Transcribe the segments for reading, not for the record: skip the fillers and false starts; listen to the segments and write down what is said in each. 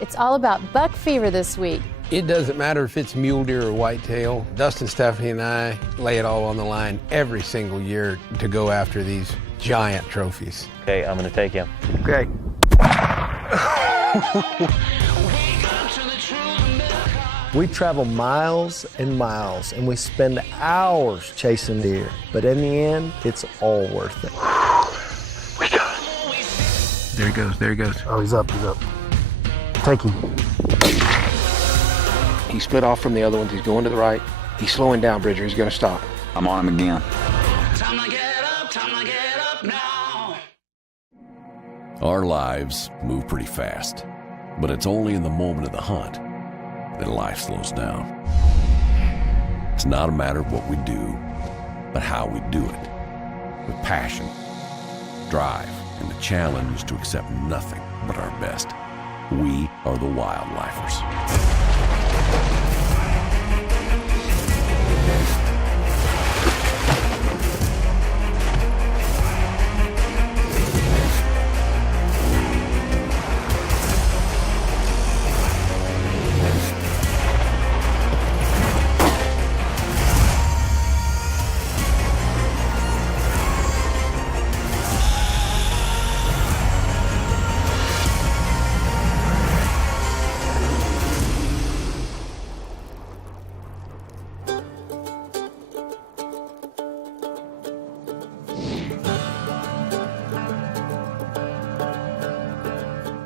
It's all about buck fever this week. It doesn't matter if it's mule deer or whitetail. Dustin, Stephanie, and I lay it all on the line every single year to go after these giant trophies. Okay, I'm gonna take him. Okay. We travel miles and miles, and we spend hours chasing deer. But in the end, it's all worth it. We got it. There he goes, there he goes. Oh, he's up, he's up. Take him. He split off from the other ones. He's going to the right. He's slowing down, Bridger. He's going to stop. I'm on him again. Time to get up now. Our lives move pretty fast, but it's only in the moment of the hunt that life slows down. It's not a matter of what we do, but how we do it. With passion, drive, and the challenge to accept nothing but our best. We are the Wildlifers.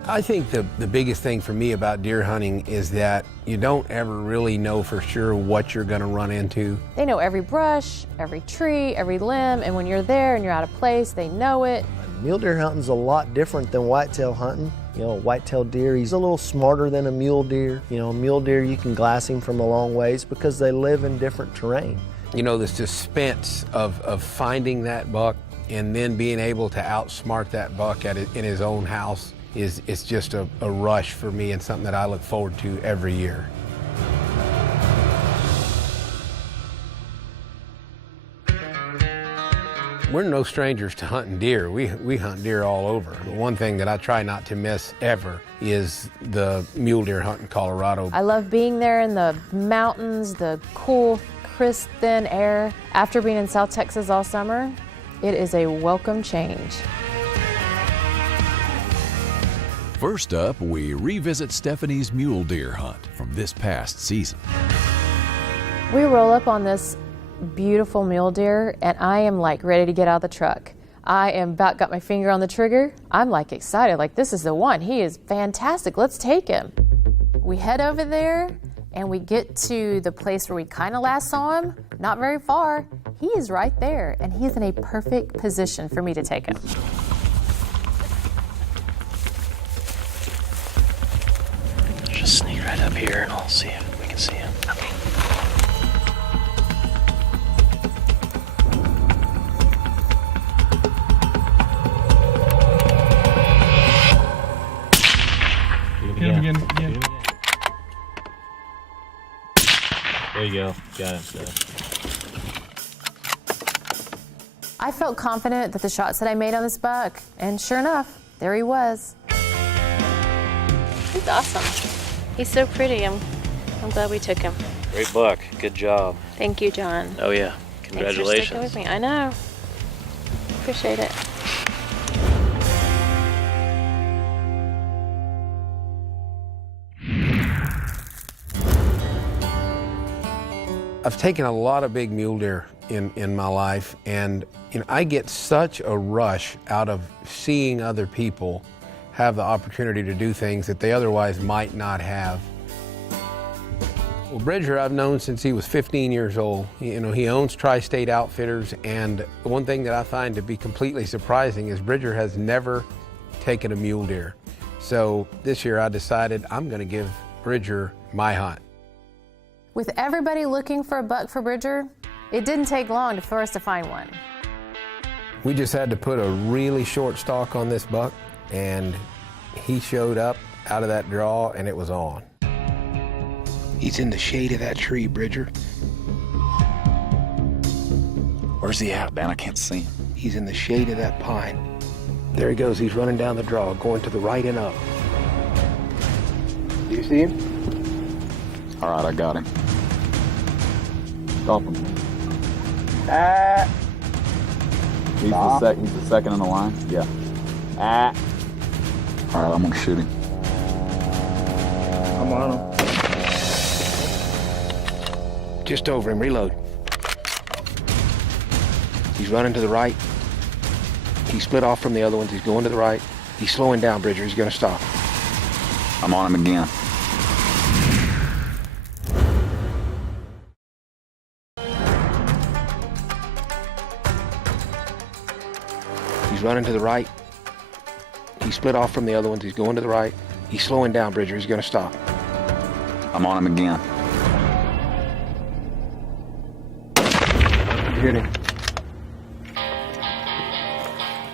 I think the biggest thing for me about deer hunting is that you don't ever really know for sure what you're going to run into. They know every brush, every tree, every limb, and when you're there and you're out of place, they know it. Mule deer hunting's a lot different than whitetail hunting. You know, a whitetail deer, he's a little smarter than a mule deer. You know, a mule deer, you can glass him from a long ways because they live in different terrain. You know, the suspense of finding that buck and then being able to outsmart that buck in his own house is just a rush for me and something that I look forward to every year. We're no strangers to hunting deer. We hunt deer all over. The one thing that I try not to miss ever is the mule deer hunt in Colorado. I love being there in the mountains, the cool, crisp, thin air. After being in South Texas all summer, it is a welcome change. First up, we revisit Stephanie's mule deer hunt from this past season. We roll up on this beautiful mule deer, and I am like ready to get out of the truck. I am about got my finger on the trigger. I'm like excited, like this is the one. He is fantastic. Let's take him. We head over there, and we get to the place where we kind of last saw him. Not very far. He is right there, and he's in a perfect position for me to take him. Just sneak right up here and I'll see if we can see him. Okay. Get him again. There you go. Got him, I felt confident that the shots that I made on this buck, and sure enough, there he was. He's awesome. He's so pretty. I'm glad we took him. Great buck. Good job. Thank you, John. Oh yeah. Congratulations. Thanks for sticking with me. I know. Appreciate it. I've taken a lot of big mule deer in my life, and I get such a rush out of seeing other people have the opportunity to do things that they otherwise might not have. Well, Bridger I've known since he was 15 years old. He owns Tri-State Outfitters, and the one thing that I find to be completely surprising is Bridger has never taken a mule deer. So this year I decided I'm going to give Bridger my hunt. With everybody looking for a buck for Bridger, it didn't take long for us to find one. We just had to put a really short stalk on this buck, and he showed up out of that draw, and it was on. He's in the shade of that tree, Bridger. Where's he at, man? I can't see him. He's in the shade of that pine. There he goes. He's running down the draw, going to the right and up. see him? All right, I got him. Stop him. He's the second in the line? Yeah. All right, I'm gonna shoot him. I'm on him. Just over him, reload. He's running to the right. He split off from the other ones. He's going to the right. He's slowing down, Bridger. He's going to stop. I'm on him again. He's running to the right. He split off from the other ones. He's going to the right. He's slowing down, Bridger. He's going to stop. I'm on him again. Hit him.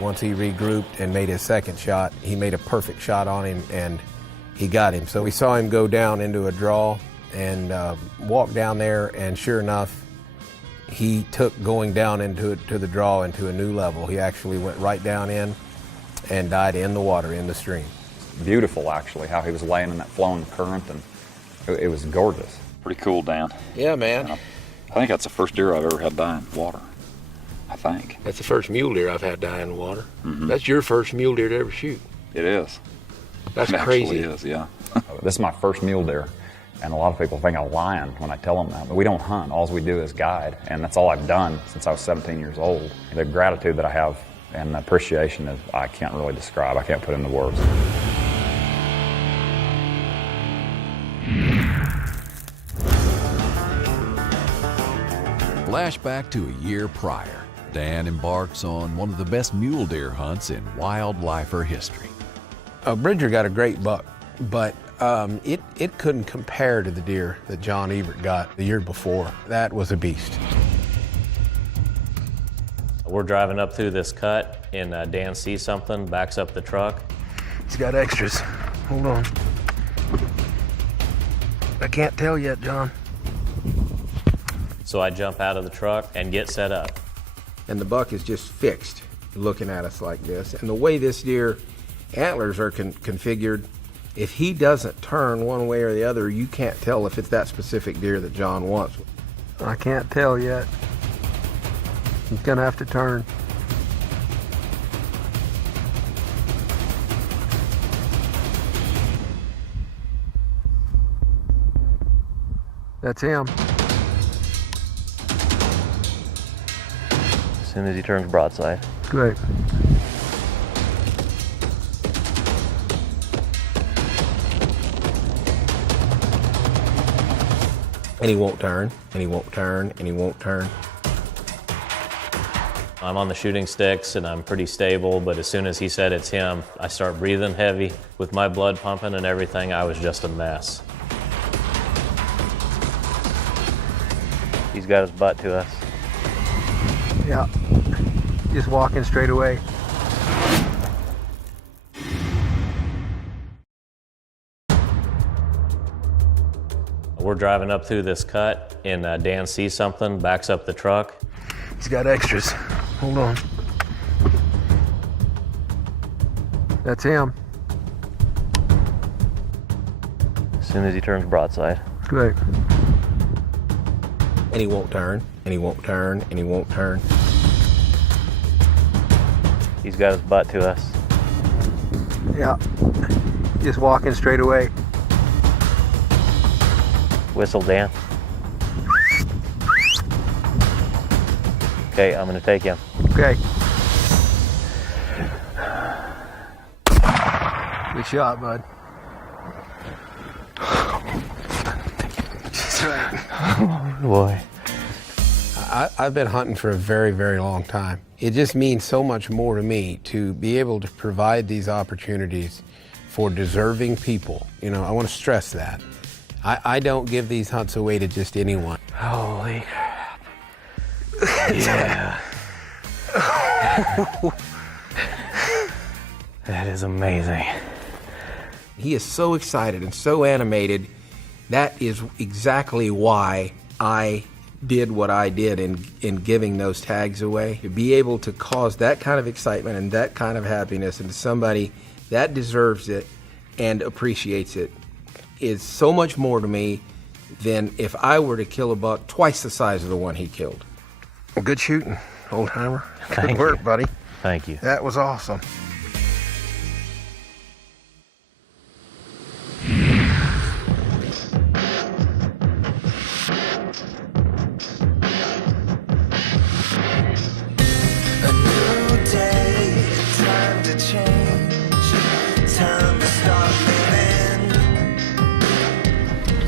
Once he regrouped and made his second shot, he made a perfect shot on him, and he got him. So we saw him go down into a draw and walk down there, and sure enough, he took going down into the draw into a new level. He actually went right down in and died in the water, in the stream. Beautiful, actually, how he was laying in that flowing current, and it was gorgeous. Pretty cool, Dan. Yeah, man. I think that's the first deer I've ever had die in water. I think. That's the first mule deer I've had die in the water. Mm-hmm. That's your first mule deer to ever shoot. It is. That's it crazy. It actually is, yeah. This is my first mule deer, and a lot of people think I'm lying when I tell them that, but we don't hunt. All we do is guide, and that's all I've done since I was 17 years old. The gratitude that I have and the appreciation is I can't really describe. I can't put into words. Flashback to a year prior. Dan embarks on one of the best mule deer hunts in wildlifer history. Bridger got a great buck, but it couldn't compare to the deer that John Everett got the year before. That was a beast. We're driving up through this cut, and Dan sees something, backs up the truck. He's got extras. Hold on. I can't tell yet, John. So I jump out of the truck and get set up. And the buck is just fixed, looking at us like this. And the way this deer antlers are configured, if he doesn't turn one way or the other, you can't tell if it's that specific deer that John wants. I can't tell yet. He's gonna have to turn. That's him. As soon as he turns broadside. Great. And he won't turn, and he won't turn, and he won't turn. I'm on the shooting sticks and I'm pretty stable, but as soon as he said it's him, I start breathing heavy. With my blood pumping and everything, I was just a mess. He's got his butt to us. Yeah. Just walking straight away. We're driving up through this cut, and Dan sees something, backs up the truck. He's got extras. Hold on. That's him. As soon as he turns broadside. Great. And he won't turn, and he won't turn, and he won't turn. He's got his butt to us. Yeah. Just walking straight away. Whistle, Dan. Okay, I'm gonna take him. Okay. Good shot, bud. That's right. Oh, boy. I've been hunting for a very, very long time. It just means so much more to me to be able to provide these opportunities for deserving people. You know, I want to stress that. I don't give these hunts away to just anyone. Holy crap. Yeah. That is amazing. He is so excited and so animated. That is exactly why I did what I did in giving those tags away. To be able to cause that kind of excitement and that kind of happiness into somebody that deserves it and appreciates it is so much more to me than if I were to kill a buck twice the size of the one he killed. Well, good shooting, old timer. Good work, buddy. Thank you. That was awesome.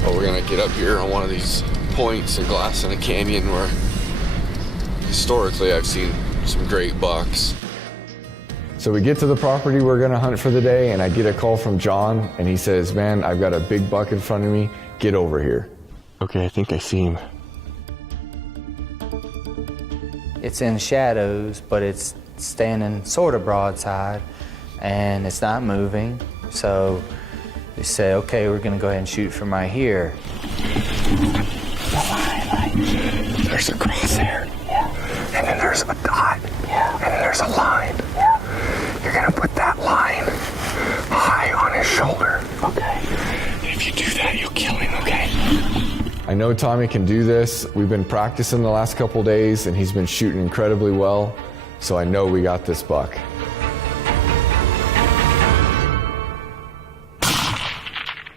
Well, we're gonna get up here on one of these points and glass in a canyon where historically I've seen some great bucks. So we get to the property we're gonna hunt for the day, and I get a call from John, and he says, man, I've got a big buck in front of me, get over here. Okay, I think I see him. It's in shadows, but it's standing sort of broadside, and it's not moving. So they say, okay, we're gonna go ahead and shoot from right here. There's a crosshair. Yeah. And then there's a dot. Yeah. And then there's a line. Yeah. You're gonna put that line high on his shoulder. Okay. If you do that, you'll kill him, okay? I know Tommy can do this. We've been practicing the last couple days, and he's been shooting incredibly well, so I know we got this buck.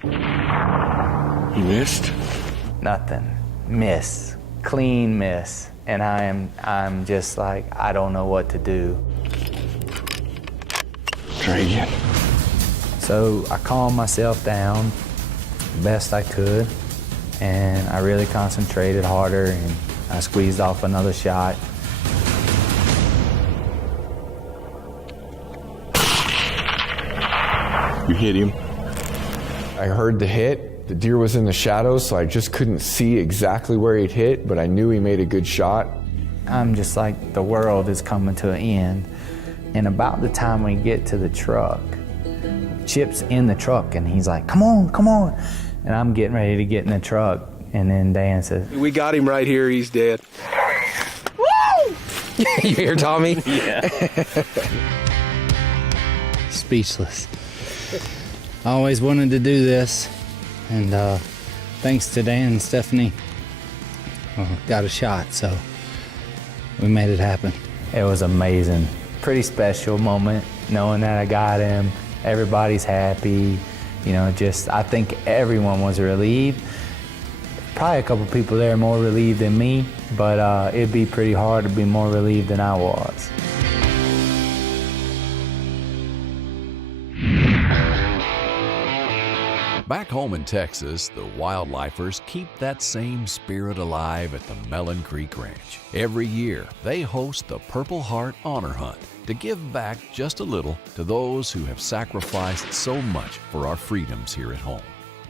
You missed? Nothing. Miss. Clean miss. And I'm just like, I don't know what to do. Try again. So I calmed myself down the best I could, and I really concentrated harder, and I squeezed off another shot. You hit him. I heard the hit. The deer was in the shadows, so I just couldn't see exactly where he'd hit, but I knew he made a good shot. I'm just like, the world is coming to an end. And about the time we get to the truck, Chip's in the truck, and he's like, come on, come on. And I'm getting ready to get in the truck, and then Dan says, We got him right here, he's dead. Woo! You hear Tommy? Yeah. Speechless. I always wanted to do this, and thanks to Dan and Stephanie, got a shot, so we made it happen. it was amazing. Pretty special moment, knowing that I got him. Everybody's happy. You know, just, I think everyone was relieved. Probably a couple people there more relieved than me, but it'd be pretty hard to be more relieved than I was. Back home in Texas, the wildlifers keep that same spirit alive at the Melon Creek Ranch. Every year, they host the Purple Heart Honor Hunt to give back just a little to those who have sacrificed so much for our freedoms here at home.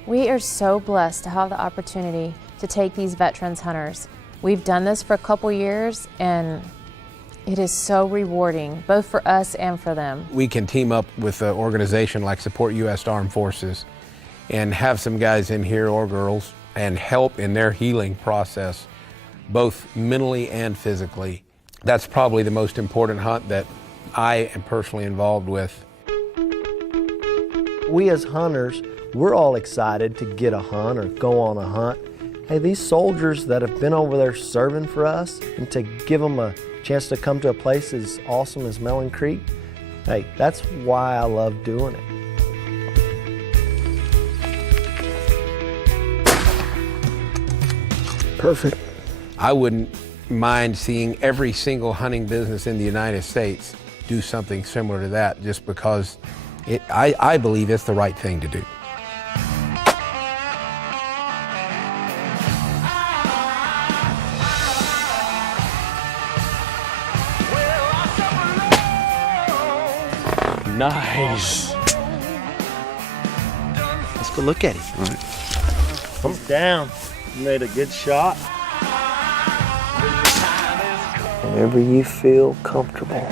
We are so blessed to have the opportunity to take these veterans hunters. We've done this for a couple years, and it is so rewarding, both for us and for them. We can team up with an organization like Support U.S. Armed Forces and have some guys in here, or girls, and help in their healing process, both mentally and physically. That's probably the most important hunt that I am personally involved with. We as hunters, we're all excited to get a hunt or go on a hunt. Hey, these soldiers that have been over there serving for us, and to give them a chance to come to a place as awesome as Melon Creek, hey, that's why I love doing it. Perfect. I wouldn't mind seeing every single hunting business in the United States do something similar to that, just because I believe it's the right thing to do. Nice. Let's go look at him. All right. He's down. You made a good shot. Whenever you feel comfortable.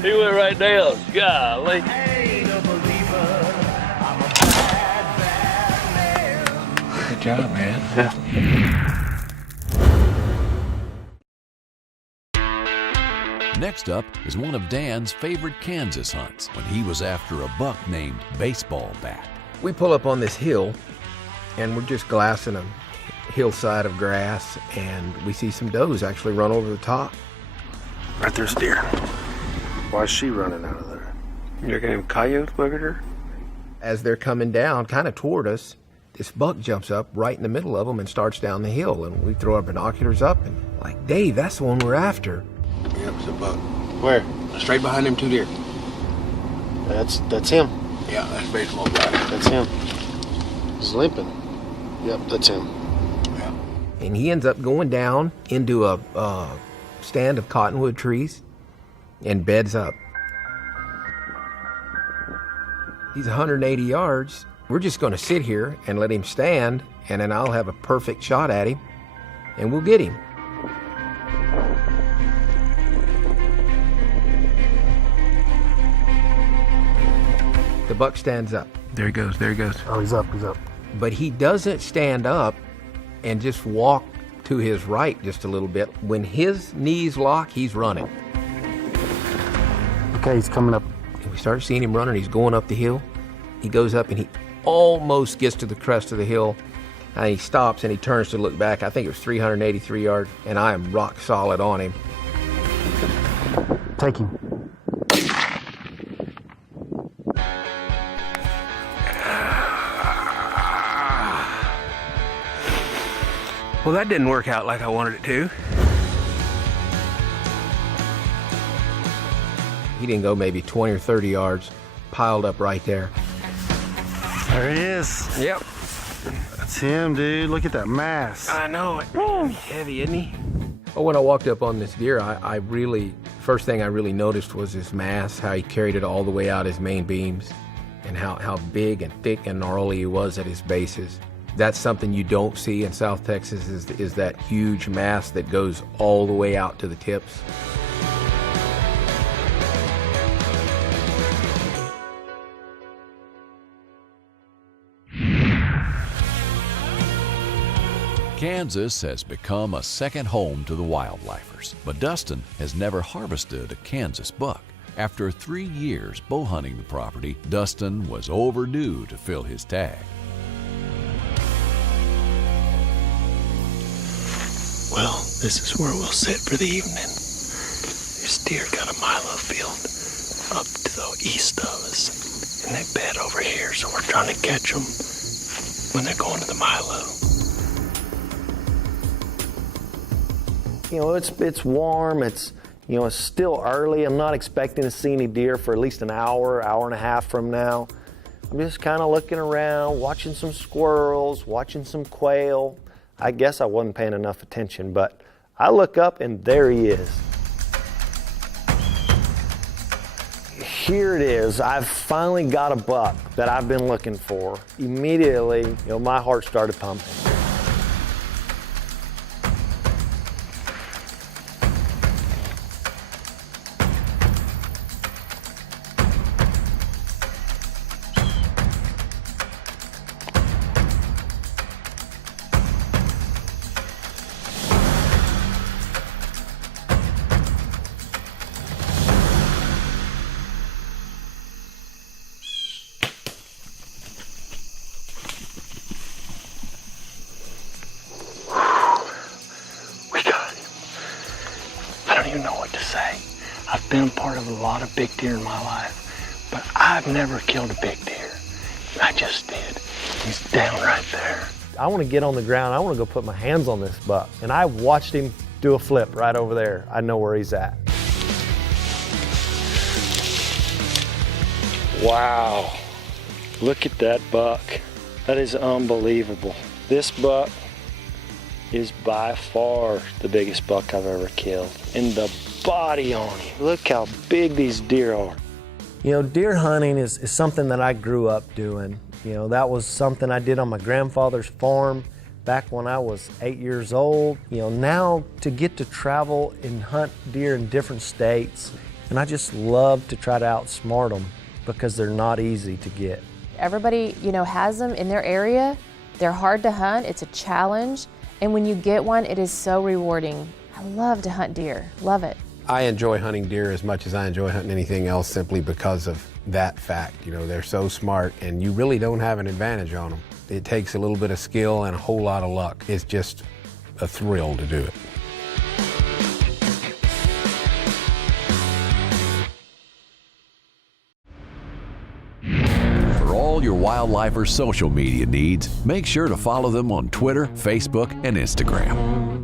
He went right down. Golly. Good job, man. Yeah. Next up is one of Dan's favorite Kansas hunts when he was after a buck named Baseball Bat. We pull up on this hill, and we're just glassing a hillside of grass, and we see some does actually run over the top. Right there's a deer. Why is she running out of there? You're gonna have coyote look at her? As they're coming down, kind of toward us, this buck jumps up right in the middle of them and starts down the hill. And we throw our binoculars up and like, Dave, that's the one we're after. Yep, it's a buck. Where? Straight behind them 2 deer. That's him. Yeah, that's baseball guy. That's him. He's limping. Yep, that's him. Yeah. And he ends up going down into a stand of cottonwood trees and beds up. He's 180 yards. We're just going to sit here and let him stand, and then I'll have a perfect shot at him, and we'll get him. The buck stands up. There he goes, there he goes. Oh, he's up. But he doesn't stand up and just walk to his right just a little bit. When his knees lock, he's running. Okay, he's coming up. And we start seeing him running. He's going up the hill. He goes up and he almost gets to the crest of the hill. And he stops and he turns to look back. I think it was 383 yards, and I am rock solid on him. Take him. Well, that didn't work out like I wanted it to. He didn't go maybe 20 or 30 yards, piled up right there. There he is. Yep. That's him, dude. Look at that mass. I know it. He's heavy, isn't he? Oh, when I walked up on this deer, first thing I really noticed was his mass, how he carried it all the way out his main beams, and how big and thick and gnarly he was at his bases. That's something you don't see in South Texas is that huge mass that goes all the way out to the tips. Kansas has become a second home to the wildlifers, but Dustin has never harvested a Kansas buck. After 3 years bow hunting the property, Dustin was overdue to fill his tag. Well, this is where we'll sit for the evening. This deer got a milo field up to the east of us, and they bed over here, so we're trying to catch them when they're going to the milo. You know, it's warm, it's still early. I'm not expecting to see any deer for at least an hour and a half from now. I'm just kind of looking around, watching some squirrels, watching some quail. I guess I wasn't paying enough attention, but I look up and there he is. Here it is. I've finally got a buck that I've been looking for. Immediately, my heart started pumping. I've been part of a lot of big deer in my life, but I've never killed a big deer. I just did. He's down right there. I want to get on the ground. I want to go put my hands on this buck. And I watched him do a flip right over there. I know where he's at. Wow. Look at that buck. That is unbelievable. This buck is by far the biggest buck I've ever killed. And the body on him. Look how big these deer are. Deer hunting is something that I grew up doing. That was something I did on my grandfather's farm back when I was 8 years old. Now to get to travel and hunt deer in different states, and I just love to try to outsmart them because they're not easy to get. Everybody, has them in their area. They're hard to hunt. It's a challenge. And when you get one, it is so rewarding. I love to hunt deer. Love it. I enjoy hunting deer as much as I enjoy hunting anything else simply because of that fact. You know, they're so smart, and you really don't have an advantage on them. It takes a little bit of skill and a whole lot of luck. It's just a thrill to do it. For all your wildlifer social media needs, make sure to follow them on Twitter, Facebook, and Instagram.